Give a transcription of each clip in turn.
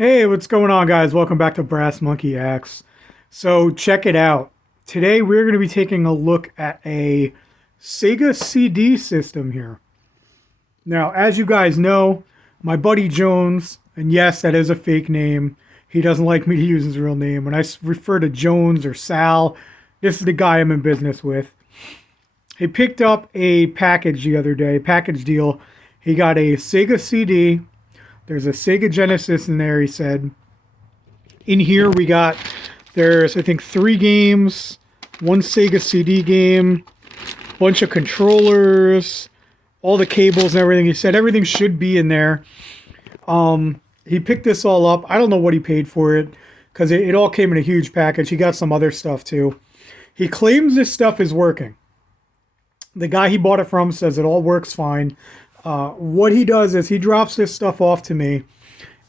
Hey, what's going on, guys? Welcome back to Brass Monkey X. So, check it out. Today, we're going to be taking a look at a Sega CD system here. Now, as you guys know, my buddy Jones, and yes, that is a fake name. He doesn't like me to use his real name. When I refer to Jones or Sal, this is the guy I'm in business with. He picked up a package the other day, package deal. He got a Sega CD. There's a Sega Genesis in there, he said. In here there's I think 3 games, one Sega CD game, bunch of controllers, all the cables and everything. He said everything should be in there. He picked this all up. I don't know what he paid for it because it all came in a huge package. He got some other stuff too. He claims this stuff is working. The guy he bought it from says it all works fine. What he does is he drops this stuff off to me,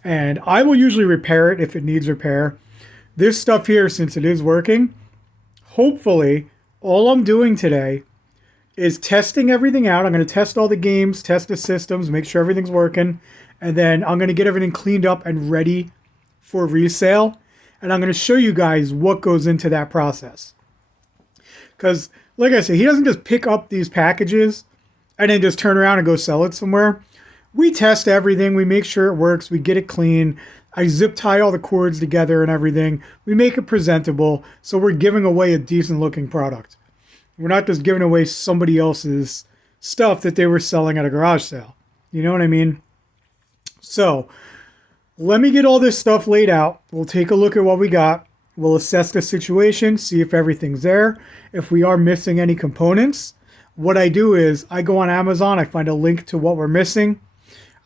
and I will usually repair it if it needs repair. This stuff here, since it is working, hopefully, all I'm doing today is testing everything out. I'm going to test all the games, test the systems, make sure everything's working, and then I'm going to get everything cleaned up and ready for resale. And I'm going to show you guys what goes into that process. Because, like I said, he doesn't just pick up these packages and then just turn around and go sell it somewhere. We test everything. We make sure it works. We get it clean. I zip tie all the cords together and everything. We make it presentable. So we're giving away a decent looking product. We're not just giving away somebody else's stuff that they were selling at a garage sale. You know what I mean? So let me get all this stuff laid out. We'll take a look at what we got. We'll assess the situation, see if everything's there. If we are missing any components, what I do is I go on Amazon, I find a link to what we're missing.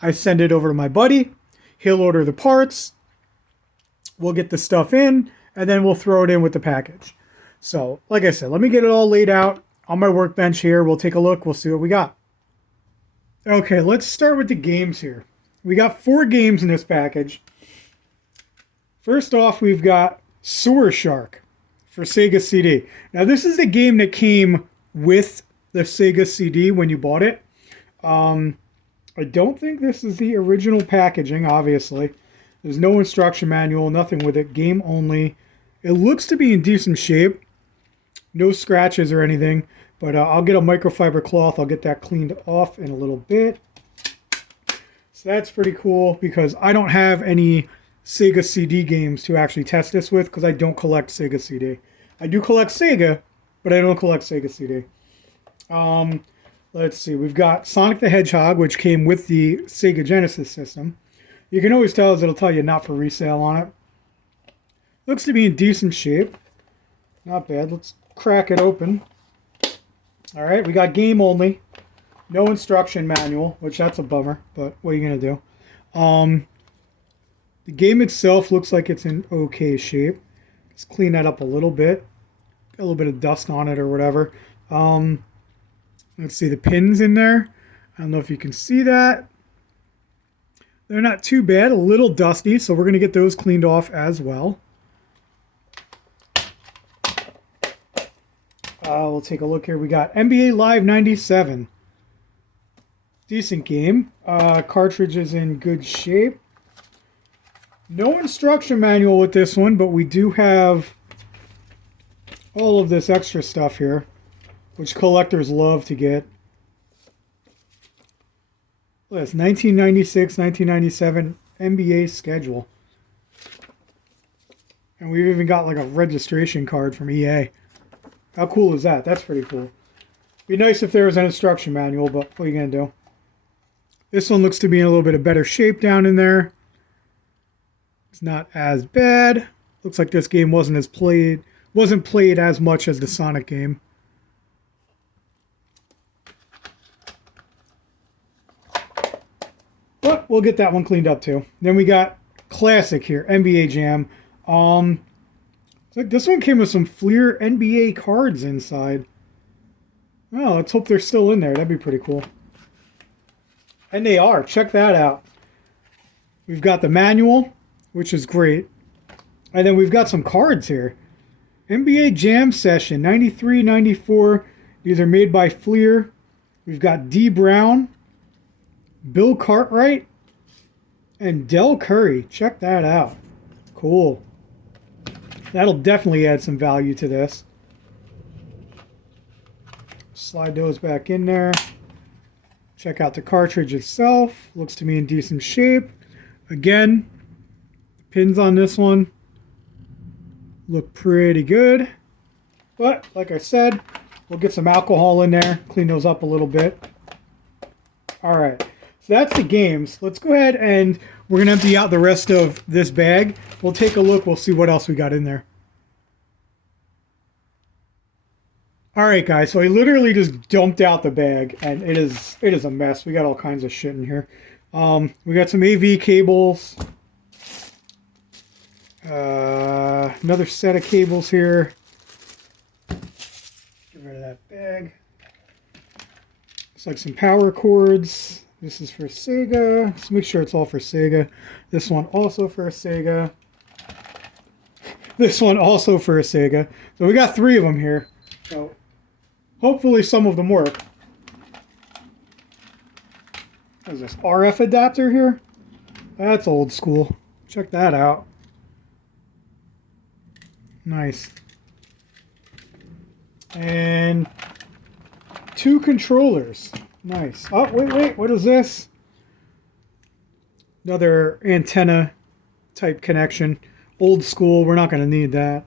I send it over to my buddy. He'll order the parts. We'll get the stuff in, and then we'll throw it in with the package. So, like I said, let me get it all laid out on my workbench here. We'll take a look. We'll see what we got. Okay, let's start with the games here. We got 4 games in this package. First off, we've got Sewer Shark for Sega CD. Now, this is the game that came with the Sega CD when you bought it. I don't think this is the original packaging, obviously. There's no instruction manual, nothing with it. Game only. It looks to be in decent shape. No scratches or anything. But I'll get a microfiber cloth. I'll get that cleaned off in a little bit. So that's pretty cool because I don't have any Sega CD games to actually test this with because I don't collect Sega CD. I do collect Sega, but I don't collect Sega CD. Let's see. We've got Sonic the Hedgehog, which came with the Sega Genesis system. You can always tell as it'll tell you not for resale on it. Looks to be in decent shape. Not bad. Let's crack it open. All right, we got game only. No instruction manual, which that's a bummer, but what are you going to do? The game itself looks like it's in okay shape. Let's clean that up a little bit. Got a little bit of dust on it or whatever. Let's see the pins in there. I don't know if you can see that. They're not too bad, a little dusty, so we're going to get those cleaned off as well. We'll take a look here. We got NBA Live 97. Decent game. Cartridge is in good shape. No instruction manual with this one, but we do have all of this extra stuff here, which collectors love to get. Look at this, 1996, 1997 NBA schedule. And we've even got like a registration card from EA. How cool is that? That's pretty cool. Be nice if there was an instruction manual, but what are you going to do? This one looks to be in a little bit of better shape down in there. It's not as bad. Looks like this game wasn't played as much as the Sonic game. But we'll get that one cleaned up too. Then we got classic here, NBA Jam. Like this one came with some Fleer NBA cards inside. Oh, let's hope they're still in there. That'd be pretty cool. And they are. Check that out. We've got the manual, which is great. And then we've got some cards here. NBA Jam Session, 93, 94. These are made by Fleer. We've got D. Brown, Bill Cartwright, And Del Curry, check that out. Cool. That'll definitely add some value to this. Slide those back in there. Check out the cartridge itself. Looks to me in decent shape. Again, pins on this one look pretty good. But, like I said, we'll get some alcohol in there, clean those up a little bit. All right, so that's the games. Let's go ahead and we're going to empty out the rest of this bag. We'll take a look. We'll see what else we got in there. All right, guys, so I literally just dumped out the bag, and it is a mess. We got all kinds of shit in here. We got some AV cables. Another set of cables here. Get rid of that bag. Looks like some power cords. This is for Sega. Let's make sure it's all for Sega. This one also for a Sega. This one also for a Sega. So we got 3 of them here. So hopefully some of them work. What is this, RF adapter here? That's old school. Check that out. Nice. And 2 controllers. Nice. Oh, wait. What is this? Another antenna type connection. Old school. We're not going to need that.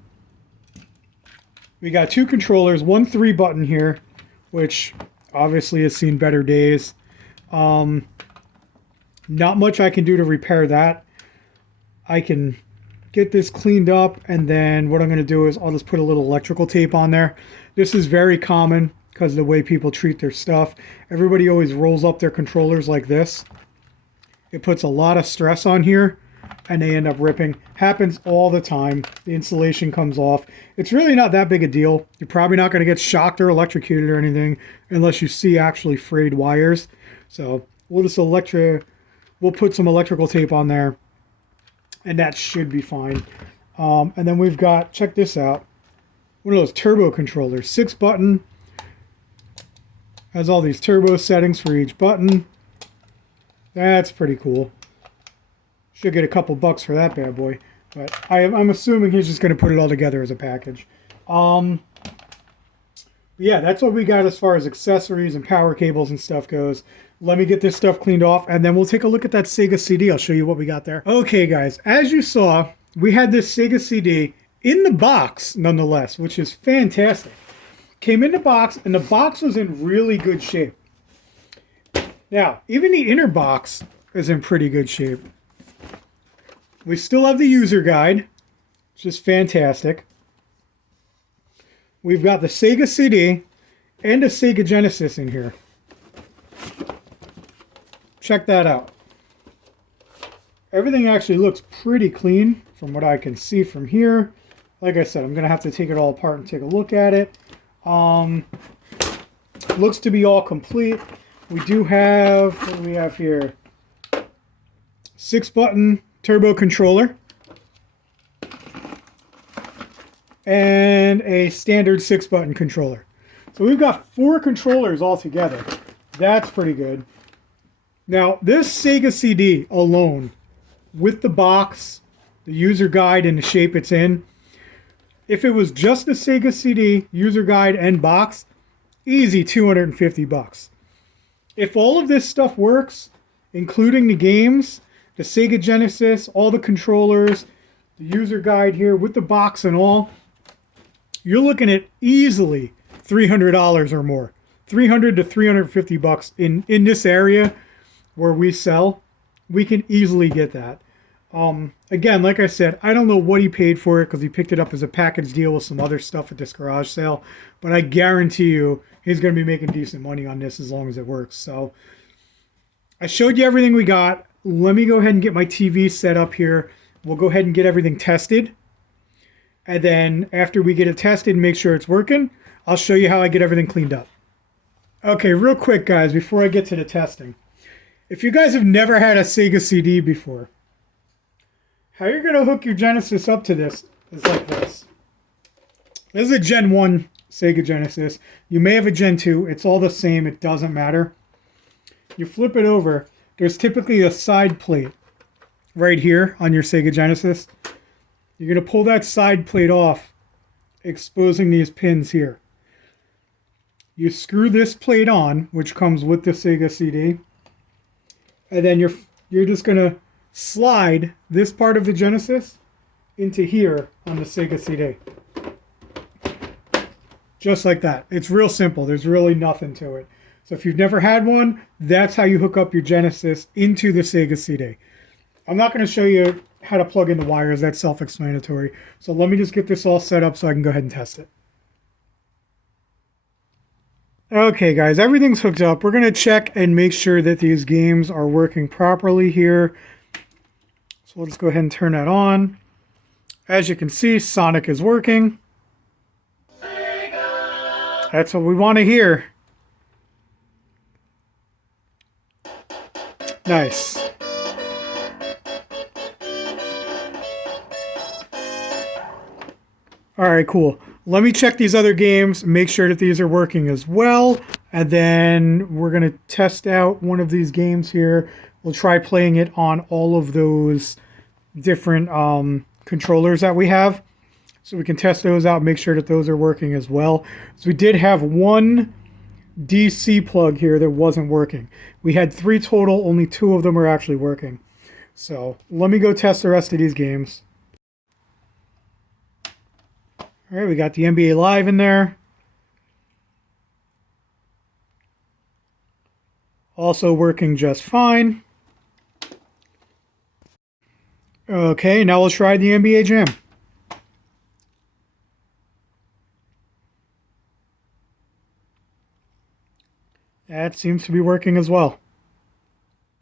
We got 2 controllers. 1 3-button here, which obviously has seen better days. Not much I can do to repair that. I can get this cleaned up, and then what I'm going to do is I'll just put a little electrical tape on there. This is very common because of the way people treat their stuff. Everybody always rolls up their controllers like this. It puts a lot of stress on here, and they end up ripping. Happens all the time. The insulation comes off. It's really not that big a deal. You're probably not going to get shocked or electrocuted or anything unless you see actually frayed wires. So we'll put some electrical tape on there, and that should be fine. And then we've got, check this out, one of those turbo controllers, 6-button. Has all these turbo settings for each button. That's pretty cool. Should get a couple bucks for that bad boy. But I'm assuming he's just going to put it all together as a package. Yeah, that's what we got as far as accessories and power cables and stuff goes. Let me get this stuff cleaned off, and then we'll take a look at that Sega CD. I'll show you what we got there. Okay, guys, as you saw, we had this Sega CD in the box, nonetheless, which is fantastic. Came in the box, and the box was in really good shape. Now, even the inner box is in pretty good shape. We still have the user guide, which is fantastic. We've got the Sega CD and a Sega Genesis in here. Check that out. Everything actually looks pretty clean from what I can see from here. Like I said, I'm going to have to take it all apart and take a look at it. Looks to be all complete. We do have, what do we have here? 6-button turbo controller. And a standard 6-button controller. So we've got 4 controllers all together. That's pretty good. Now, this Sega CD alone, with the box, the user guide, and the shape it's in, if it was just a Sega CD, user guide, and box, easy $250. If all of this stuff works, including the games, the Sega Genesis, all the controllers, the user guide here with the box and all, you're looking at easily $300 or more. $300 to $350 in this area where we sell. We can easily get that. Again, like I said, I don't know what he paid for it because he picked it up as a package deal with some other stuff at this garage sale. But I guarantee you he's going to be making decent money on this as long as it works. So I showed you everything we got. Let me go ahead and get my TV set up here. We'll go ahead and get everything tested. And then after we get it tested and make sure it's working, I'll show you how I get everything cleaned up. Okay, real quick, guys, before I get to the testing. If you guys have never had a Sega CD before, how you're going to hook your Genesis up to this is like this. This is a Gen 1 Sega Genesis. You may have a Gen 2. It's all the same. It doesn't matter. You flip it over. There's typically a side plate right here on your Sega Genesis. You're going to pull that side plate off, exposing these pins here. You screw this plate on, which comes with the Sega CD, and then you're just going to slide this part of the Genesis into here on the Sega CD. Just like that. It's real simple. There's really nothing to it. So if you've never had one, that's how you hook up your Genesis into the Sega CD. I'm not going to show you how to plug in the wires. That's self-explanatory. So let me just get this all set up so I can go ahead and test it. Okay, guys, everything's hooked up. We're going to check and make sure that these games are working properly here. So we'll just go ahead and turn that on. As you can see, Sonic is working. That's what we want to hear. Nice. All right, cool. Let me check these other games, make sure that these are working as well, and then we're going to test out one of these games here. We'll try playing it on all of those different controllers that we have, so we can test those out, make sure that those are working as well. So we did have one DC plug here that wasn't working. We had 3 total, only 2 of them are actually working. So let me go test the rest of these games. All right, we got the NBA Live in there. Also working just fine. Okay, now we'll try the NBA Jam. That seems to be working as well.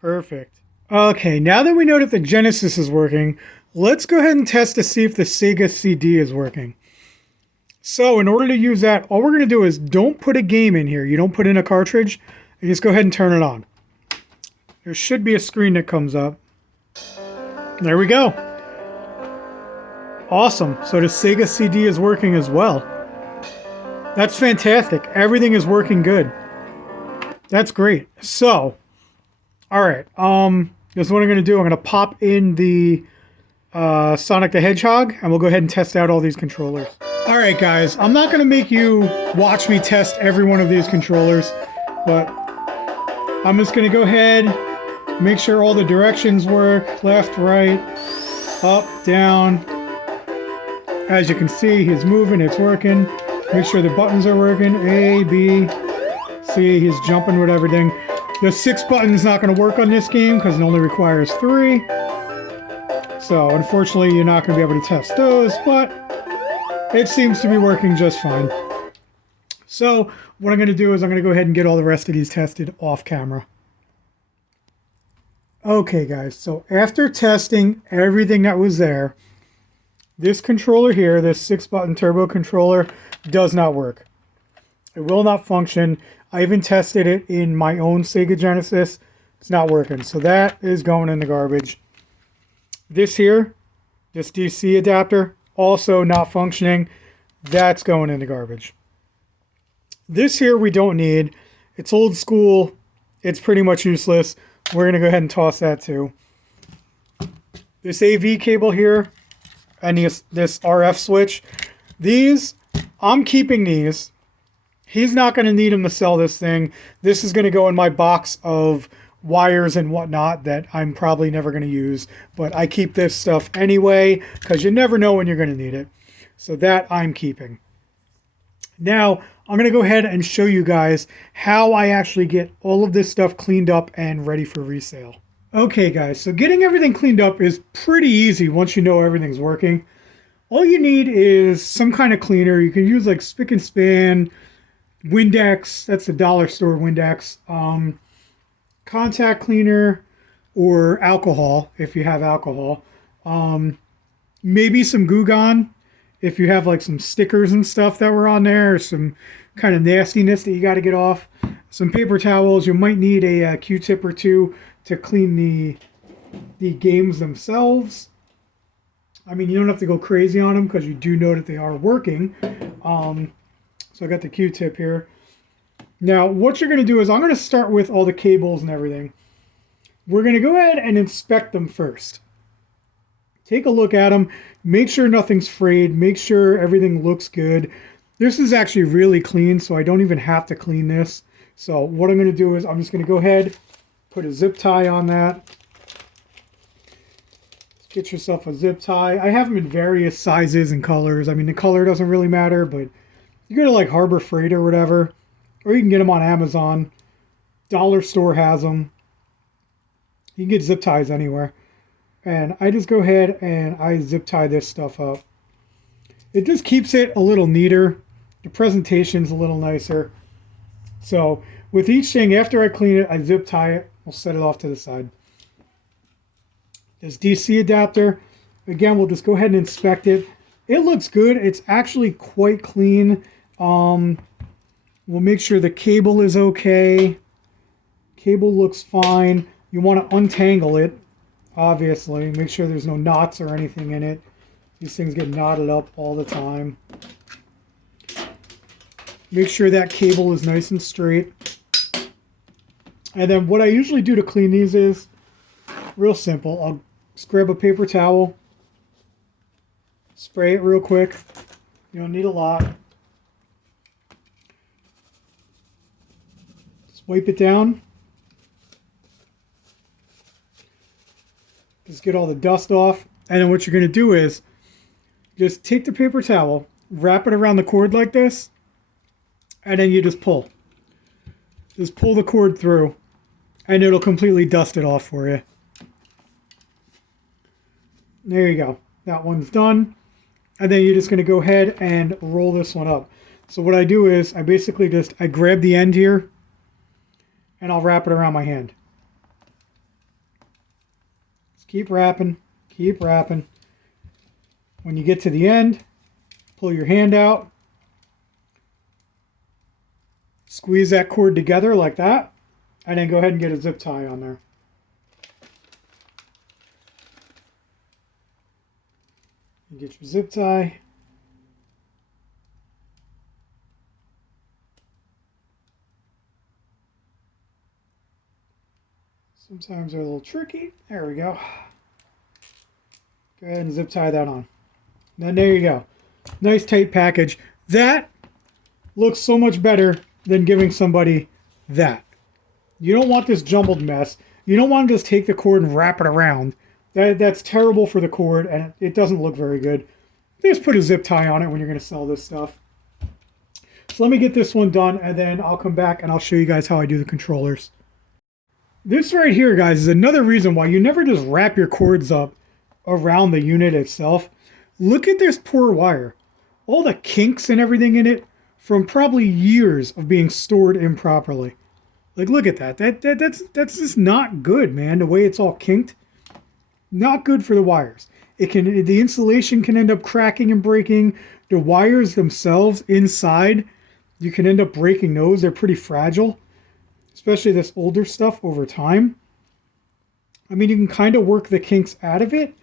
Perfect. Okay, now that we know that the Genesis is working, let's go ahead and test to see if the Sega CD is working. So in order to use that, all we're going to do is don't put a game in here. You don't put in a cartridge. You just go ahead and turn it on. There should be a screen that comes up. There we go. Awesome. So the Sega CD is working as well. That's fantastic. Everything is working good. That's great. So, all right. This is what I'm going to do. I'm going to pop in the Sonic the Hedgehog, and we'll go ahead and test out all these controllers. All right, guys. I'm not going to make you watch me test every one of these controllers, but I'm just going to go ahead, make sure all the directions work. Left, right, up, down. As you can see, he's moving. It's working. Make sure the buttons are working. A, B, C. He's jumping with everything. The 6 button's not going to work on this game because it only requires 3. So, unfortunately, you're not going to be able to test those, but it seems to be working just fine. So, what I'm going to do is I'm going to go ahead and get all the rest of these tested off camera. Okay, guys, so after testing everything that was there, this controller here, this 6-button turbo controller, does not work. It will not function. I even tested it in my own Sega Genesis. It's not working. So that is going in the garbage. This here, this DC adapter, also not functioning. That's going in the garbage. This here we don't need. It's old school. It's pretty much useless. We're going to go ahead and toss that too. This AV cable here and this RF switch. These, I'm keeping these. He's not going to need them to sell this thing. This is going to go in my box of wires and whatnot that I'm probably never going to use. But I keep this stuff anyway because you never know when you're going to need it. So that I'm keeping. Now, I'm going to go ahead and show you guys how I actually get all of this stuff cleaned up and ready for resale. Okay, guys, so getting everything cleaned up is pretty easy once you know everything's working. All you need is some kind of cleaner. You can use like Spick and Span, Windex, that's the dollar store Windex, contact cleaner, or alcohol if you have alcohol. Maybe some Goo Gone if you have like some stickers and stuff that were on there, or some kind of nastiness that you got to get off. Some paper towels. You might need a Q-tip or 2 to clean the games themselves. I mean, you don't have to go crazy on them because you do know that they are working. So I got the Q-tip here. Now, what you're going to do is I'm going to start with all the cables and everything. We're going to go ahead and inspect them first. Take a look at them. Make sure nothing's frayed. Make sure everything looks good. This is actually really clean, so I don't even have to clean this. So what I'm going to do is I'm just going to go ahead, put a zip tie on that. Get yourself a zip tie. I have them in various sizes and colors. I mean, the color doesn't really matter, but you go to like Harbor Freight or whatever, or you can get them on Amazon. Dollar store has them. You can get zip ties anywhere. And I just go ahead and I zip tie this stuff up. It just keeps it a little neater. The presentation's a little nicer. So with each thing, after I clean it, I zip tie it. We'll set it off to the side. This DC adapter, again, we'll just go ahead and inspect it. It looks good. It's actually quite clean. We'll make sure the cable is okay. Cable looks fine. You want to untangle it, obviously. Make sure there's no knots or anything in it. These things get knotted up all the time. Make sure that cable is nice and straight. And then what I usually do to clean these is real simple. I'll just grab a paper towel, spray it real quick. You don't need a lot. Just wipe it down. Just get all the dust off. And then what you're going to do is just take the paper towel, wrap it around the cord like this, and then you just pull. Just pull the cord through, and it'll completely dust it off for you. There you go. That one's done. And then you're just going to go ahead and roll this one up. So what I do is I basically I grab the end here and I'll wrap it around my hand. Just keep wrapping, keep wrapping. When you get to the end, pull your hand out. Squeeze that cord together like that. And then go ahead and get a zip tie on there. You get your zip tie. Sometimes they're a little tricky. There we go. Go ahead and zip tie that on. Then there you go. Nice tight package. That looks so much better than giving somebody that. You don't want this jumbled mess. You don't want to just take the cord and wrap it around. That's terrible for the cord, and it doesn't look very good. Just put a zip tie on it when you're going to sell this stuff. So let me get this one done, and then I'll come back and I'll show you guys how I do the controllers. This right here, guys, is another reason why you never just wrap your cords up around the unit itself. Look at this poor wire. All the kinks and everything in it from probably years of being stored improperly. Like, look at that. That's just not good, man, the way it's all kinked. Not good for the wires. The insulation can end up cracking and breaking. The wires themselves inside, you can end up breaking those. They're pretty fragile, especially this older stuff over time. I mean, you can kind of work the kinks out of it,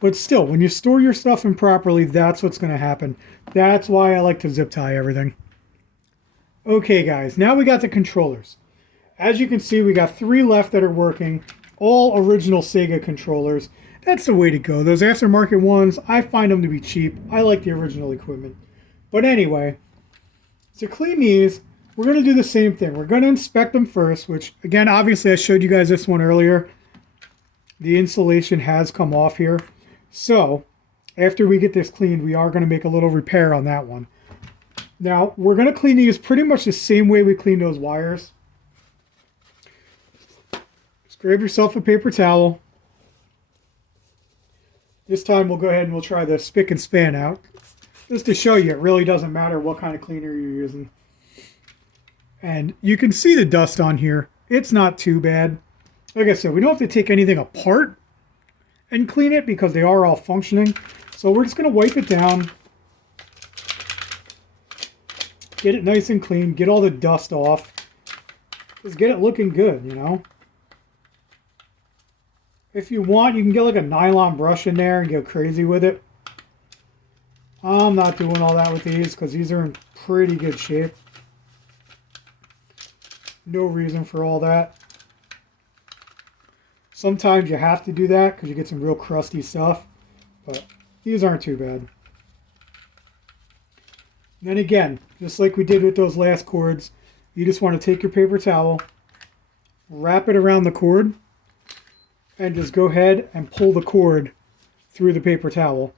but still, when you store your stuff improperly, that's what's going to happen. That's why I like to zip tie everything. Okay, guys, now we got the controllers. As you can see, we got 3 left that are working. All original Sega controllers. That's the way to go. Those aftermarket ones, I find them to be cheap. I like the original equipment. But anyway, to clean these, we're going to do the same thing. We're going to inspect them first, which, again, obviously I showed you guys this one earlier. The insulation has come off here. So, after we get this cleaned, we are going to make a little repair on that one. Now, we're going to clean these pretty much the same way we clean those wires. Just grab yourself a paper towel. This time we'll go ahead and we'll try the spick and span out. Just to show you, it really doesn't matter what kind of cleaner you're using. And you can see the dust on here. It's not too bad. Like I said, we don't have to take anything apart and clean it because they are all functioning. So we're just going to wipe it down. Get it nice and clean. Get all the dust off. Just get it looking good, you know. If you want, you can get like a nylon brush in there and go crazy with it. I'm not doing all that with these because these are in pretty good shape. No reason for all that. Sometimes you have to do that because you get some real crusty stuff. but these aren't too bad. Then again, just like we did with those last cords, you just want to take your paper towel, wrap it around the cord, and just go ahead and pull the cord through the paper towel,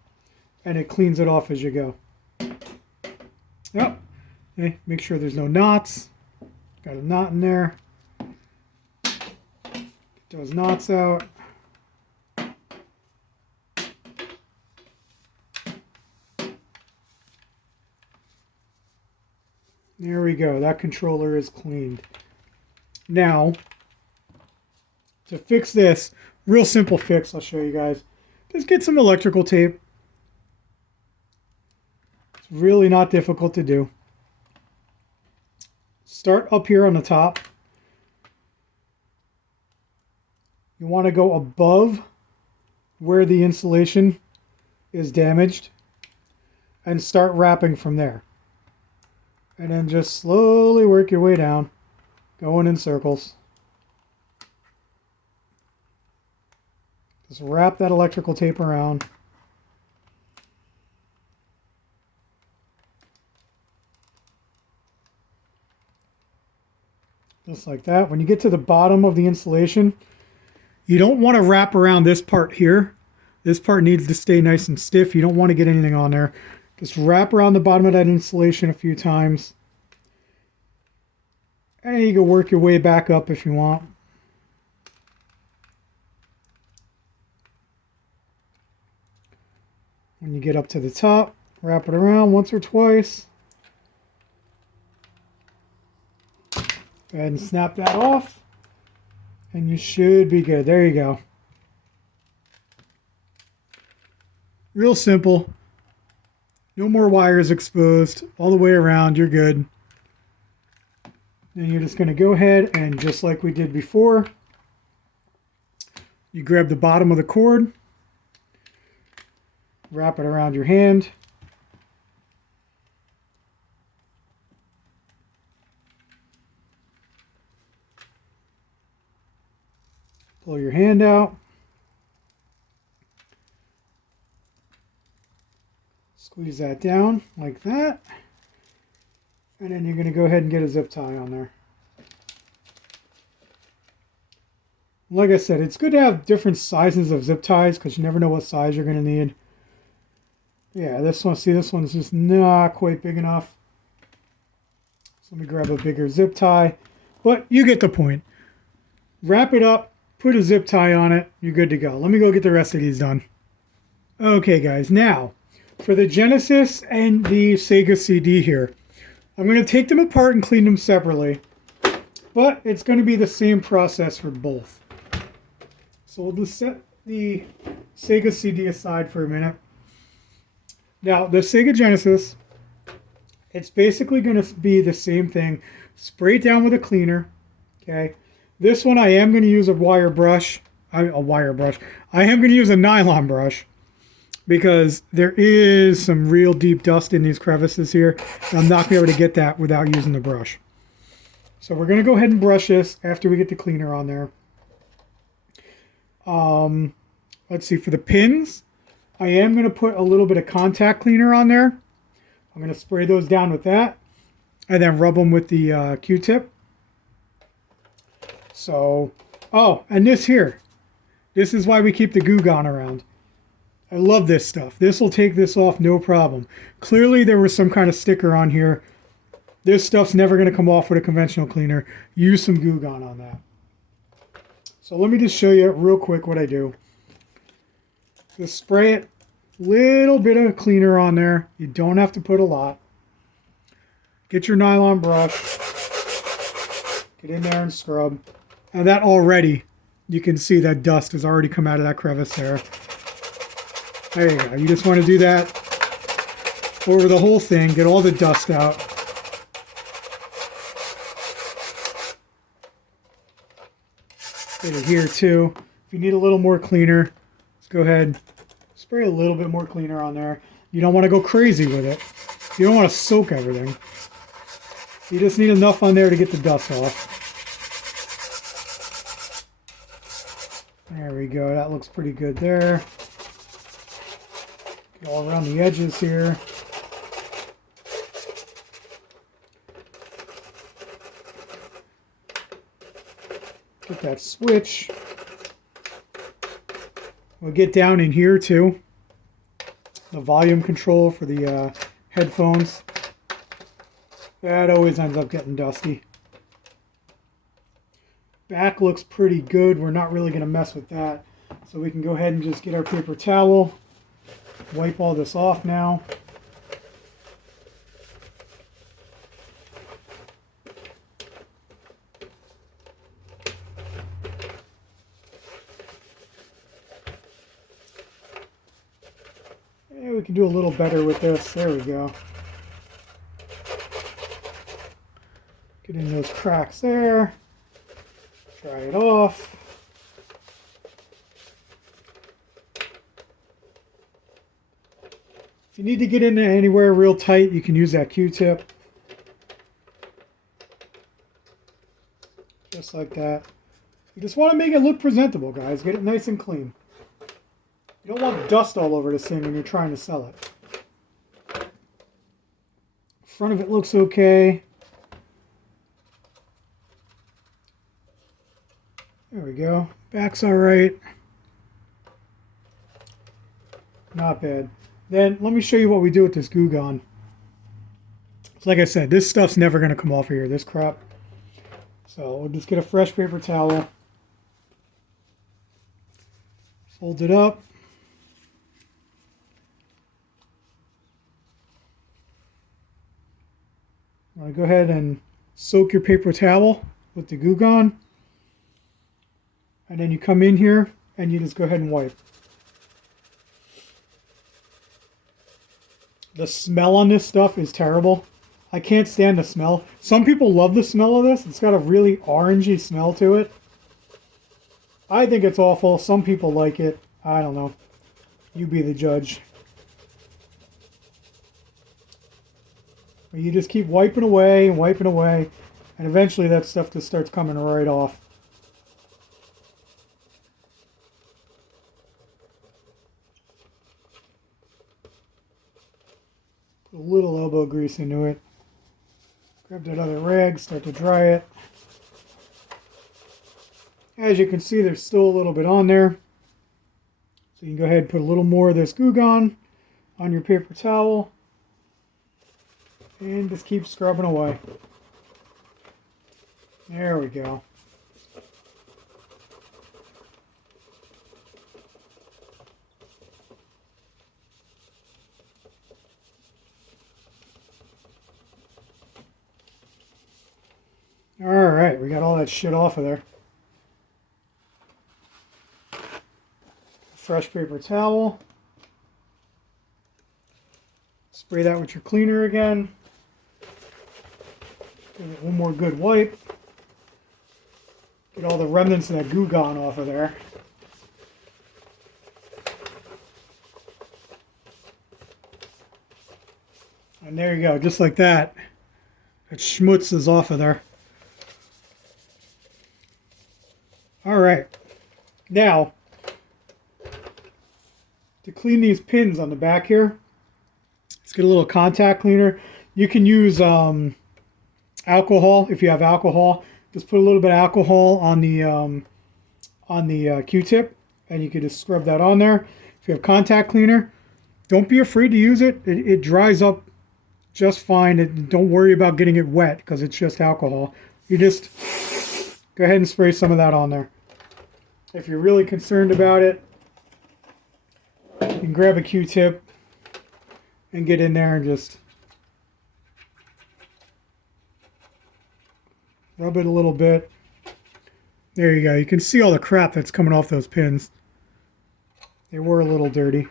and it cleans it off as you go. Yep. Okay, make sure there's no knots. Got a knot in there. Get those knots out. There we go. That controller is cleaned. Now, to fix this, real simple fix, I'll show you guys. Just get some electrical tape. It's really not difficult to do. Start up here on the top. You want to go above where the insulation is damaged and start wrapping from there. And then just slowly work your way down, going in circles. Just wrap that electrical tape around. Just like that. When you get to the bottom of the insulation, you don't want to wrap around this part here. This part needs to stay nice and stiff. You don't want to get anything on there. Just wrap around the bottom of that insulation a few times. And you can work your way back up if you want. When you get up to the top, wrap it around once or twice. Go ahead and snap that off. And you should be good. There you go. Real simple. No more wires exposed. All the way around, you're good. And you're just going to go ahead and just like we did before, you grab the bottom of the cord, wrap it around your hand, pull your hand out, squeeze that down like that. And then you're going to go ahead and get a zip tie on there. Like I said, it's good to have different sizes of zip ties because you never know what size you're going to need. Yeah, this one, see, this one's just not quite big enough. So let me grab a bigger zip tie. But you get the point. Wrap it up, put a zip tie on it, you're good to go. Let me go get the rest of these done. Okay, guys, now for the Genesis and the Sega CD here. I'm going to take them apart and clean them separately, but it's going to be the same process for both. So we'll just set the Sega CD aside for a minute. Now, the Sega Genesis, it's basically going to be the same thing. Spray it down with a cleaner. Okay. This one I am going to use a wire brush. I am going to use a nylon brush, because there is some real deep dust in these crevices here. And I'm not going to be able to get that without using the brush. So we're going to go ahead and brush this after we get the cleaner on there. Let's see, for the pins, I am going to put a little bit of contact cleaner on there. I'm going to spray those down with that and then rub them with the Q-tip. So, oh, and this here. This is why we keep the Goo Gone around. I love this stuff. This will take this off no problem. Clearly there was some kind of sticker on here. This stuff's never going to come off with a conventional cleaner. Use some Goo Gone on that. So let me just show you real quick what I do. Just spray it. Little bit of cleaner on there. You don't have to put a lot. Get your nylon brush. Get in there and scrub. And that already, you can see that dust has already come out of that crevice there. There you go. You just want to do that over the whole thing. Get all the dust out. Get it here too. If you need a little more cleaner, let's go ahead. Spray a little bit more cleaner on there. You don't want to go crazy with it. You don't want to soak everything. You just need enough on there to get the dust off. There we go. That looks pretty good there. Get all around the edges here. Get that switch. We'll get down in here too. The volume control for the headphones. That always ends up getting dusty. Back looks pretty good. We're not really going to mess with that. So we can go ahead and just get our paper towel. Wipe all this off now. We can do a little better with this. There we go. Get in those cracks there. Dry it off. If you need to get in there anywhere real tight, you can use that Q-tip. Just like that. You just want to make it look presentable, guys. Get it nice and clean. You don't want dust all over this thing when you're trying to sell it. Front of it looks okay. There we go. Back's all right. Not bad. Then let me show you what we do with this Goo Gone. So like I said, this stuff's never going to come off of here, this crap. So we'll just get a fresh paper towel. Fold it up. I'm going to go ahead and soak your paper towel with the Goo Gone. And then you come in here and you just go ahead and wipe. The smell on this stuff is terrible. I can't stand the smell. Some people love the smell of this. It's got a really orangey smell to it. I think it's awful. Some people like it. I don't know. You be the judge. But you just keep wiping away and wiping away. And eventually that stuff just starts coming right off. Put a little elbow grease into it. Grab that other rag, start to dry it. As you can see, there's still a little bit on there. So you can go ahead and put a little more of this Goo Gone on your paper towel. And just keep scrubbing away. There we go. Alright, we got all that shit off of there. Fresh paper towel. Spray that with your cleaner again. Give it one more good wipe. Get all the remnants of that Goo Gone off of there. And there you go, just like that. That schmutz is off of there. Alright, now, to clean these pins on the back here, let's get a little contact cleaner. You can use alcohol if you have alcohol. Just put a little bit of alcohol on the Q-tip, and you can just scrub that on there. If you have contact cleaner, don't be afraid to use it. It dries up just fine. Don't worry about getting it wet because it's just alcohol. You just go ahead and spray some of that on there. If you're really concerned about it, you can grab a Q-tip and get in there and just rub it a little bit. There you go. You can see all the crap that's coming off those pins. They were a little dirty.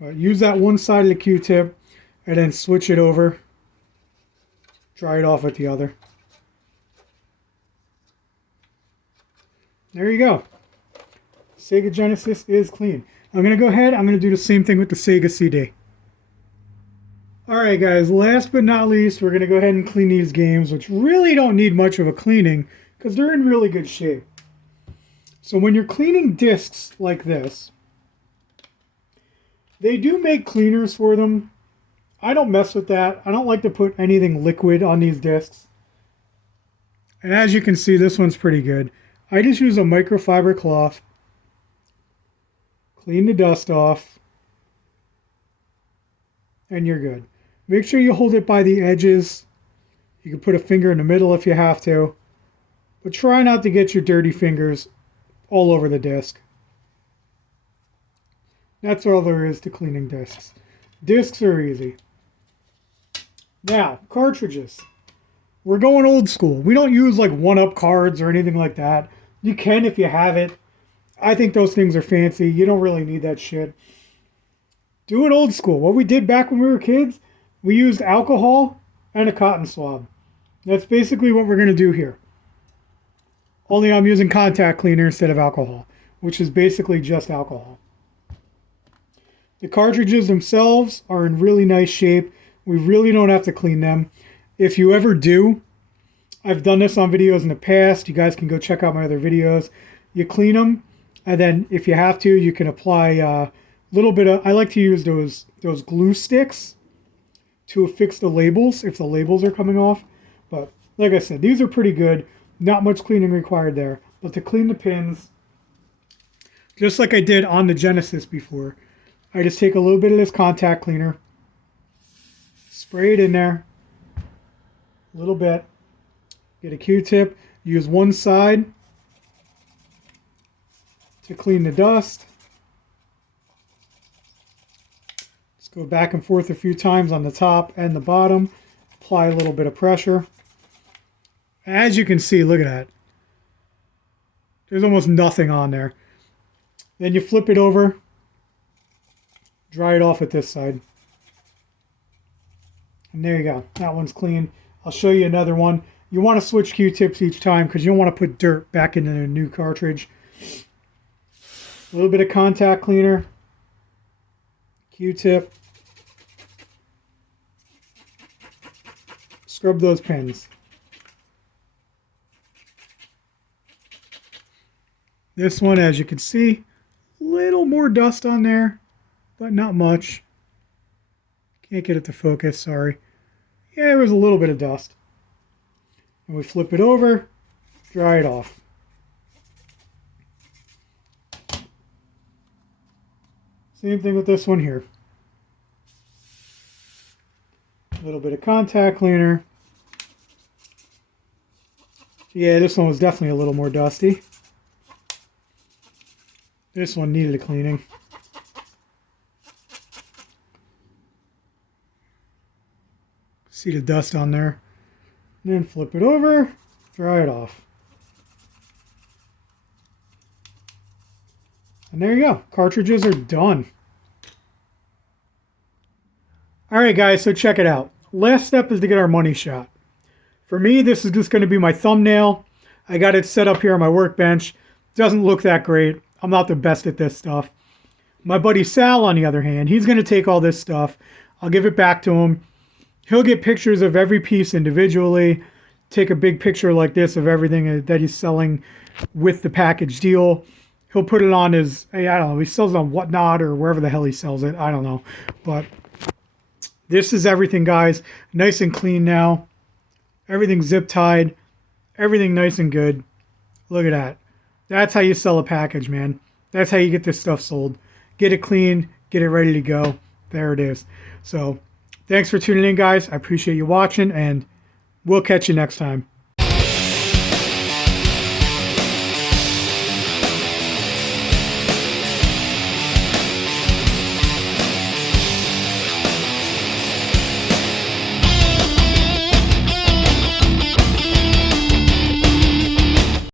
But use that one side of the Q-tip and then switch it over. Dry it off with the other. There you go. Sega Genesis is clean. I'm going to go ahead. I'm going to do the same thing with the Sega CD. Alright guys, last but not least, we're going to go ahead and clean these games, which really don't need much of a cleaning because they're in really good shape. So when you're cleaning discs like this, They do make cleaners for them. I don't mess with that. I don't like to put anything liquid on these discs. And as you can see, this one's pretty good. I just use a microfiber cloth, clean the dust off, and you're good. Make sure you hold it by the edges. You can put a finger in the middle if you have to, but try not to get your dirty fingers all over the disc. That's all there is to cleaning discs. Discs are easy. Now, cartridges. We're going old school. We don't use like 1-up cards or anything like that. You can if you have it. I think those things are fancy. You don't really need that shit. Do it old school. What we did back when we were kids, we used alcohol and a cotton swab. That's basically what we're going to do here. Only I'm using contact cleaner instead of alcohol, which is basically just alcohol. The cartridges themselves are in really nice shape. We really don't have to clean them. If you ever do, I've done this on videos in the past. You guys can go check out my other videos. You clean them, and then if you have to, you can apply a little bit of, I like to use those glue sticks to affix the labels if the labels are coming off. But like I said, these are pretty good. Not much cleaning required there. But to clean the pins, just like I did on the Genesis before, I just take a little bit of this contact cleaner, spray it in there, a little bit, get a Q-tip, use one side to clean the dust. Just go back and forth a few times on the top and the bottom, apply a little bit of pressure. As you can see, look at that. There's almost nothing on there. Then you flip it over, dry it off at this side. And there you go. That one's clean. I'll show you another one. You want to switch Q-tips each time because you don't want to put dirt back into a new cartridge. A little bit of contact cleaner. Q-tip. Scrub those pins. This one, as you can see, a little more dust on there, but not much. Can't get it to focus, sorry. Yeah, there was a little bit of dust. And we flip it over, dry it off. Same thing with this one here. A little bit of contact cleaner. Yeah, this one was definitely a little more dusty. This one needed a cleaning. See the dust on there. And then flip it over, dry it off. And there you go. Cartridges are done. Alright guys, so check it out. Last step is to get our money shot. For me, this is just going to be my thumbnail. I got it set up here on my workbench. Doesn't look that great. I'm not the best at this stuff. My buddy Sal, on the other hand, he's going to take all this stuff. I'll give it back to him. He'll get pictures of every piece individually. Take a big picture like this of everything that he's selling with the package deal. He'll put it on his, I don't know, he sells it on Whatnot or wherever the hell he sells it. I don't know. But this is everything, guys. Nice and clean now. Everything zip tied. Everything nice and good. Look at that. That's how you sell a package, man. That's how you get this stuff sold. Get it clean, get it ready to go. There it is. So, thanks for tuning in, guys. I appreciate you watching, and we'll catch you next time.